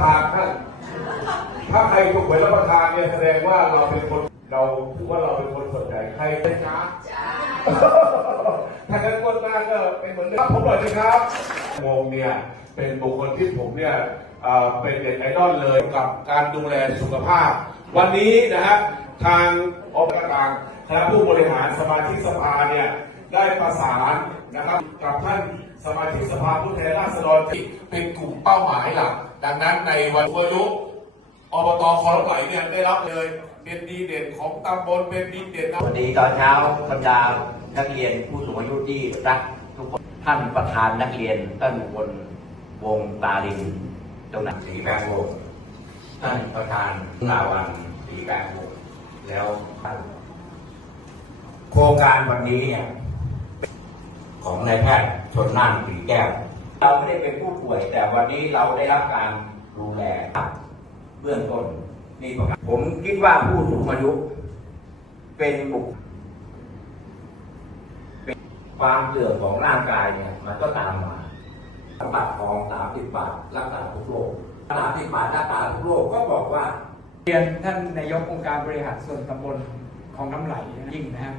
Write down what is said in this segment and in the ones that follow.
ทานท่านถ้าใครถูกหวยรับประทานเนี่ยแสดงว่าเราเป็นคนเราถือว่าเราเป็นคนสนใจใครเป็นจ้าถ้างั้นงวดหน้าก็เป็นเหมือนเดิมผมหน่อยนะครับงงเนี่ยเป็นบุคคลที่ผมเนี่ยเอ่อเป็นเด็ดไอดอลเลยกับการดูแลสุขภาพ วันนี้นะฮะทางอบตต่างคณะผู้บริหารสมาชิกสภาเนี่ย ได้ประสานนะครับกับท่านสมาชิกสภาผู้แทนราษฎรที่เป็นกลุ่มเป้าหมายหลัก ดังนั้นในวันวรุอบตคอรไหลเนี่ยได้รับเลย เป็นดีเด่นของตำบลเป็นดีเด่นนะสวัสดีตอนเช้าบรรดานักเรียนผู้สูงอายุที่รักทุกคนท่านประธานนักเรียนท่านบนวงตาลินตรงนั้นสีแปงวงท่านประธานลาวันสีแปงวงแล้วท่านโครงการวันนี้เนี่ย ของนายแพทย์ชนน่านปีแก้ว เราไม่ได้เป็นผู้ป่วย แต่วันนี้เราได้รับการดูแลเบื้องต้นนี่ประกาศผมคิดว่าผู้สูงอายุ เป็นบุคความเสื่อมของร่างกายเนี่ยมันก็ตามมาบัตรทองสามสิบบาทรักษาทุกโรคสามสิบบาทรักษาทุกโรคก็บอกว่าเรียนท่านนายกองค์การบริหารส่วนตำบลของน้ำไหลยิ่งนะฮะ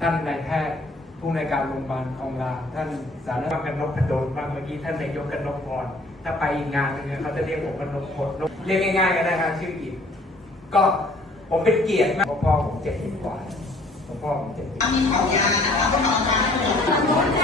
ท่านนายแพทย์ ผู้ในการโรงพยาบาลคลองลาท่านสารวัตรกันนกพดลบางเมื่อกี้ท่านนายกกันนพพรถ้าไปงานหนึงเนี่ยเขาจะเรียกผมกันนพพลเรียกง่ายๆก็ได้ครับชื่ออิฐก็ผมเป็นเกียรติมากเพราะพ่อผมเจ็ดสิบกว่าเพราะพ่อผมเจ็ดสิบ มีของยบร้อย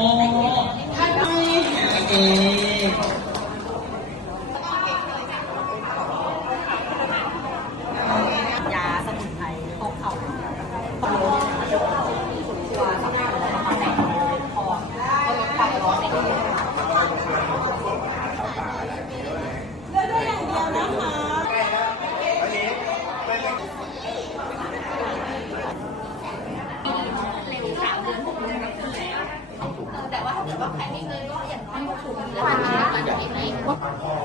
ว่าใครไม่เคยก็อย่างน้อยก็ถูกแล้วนะ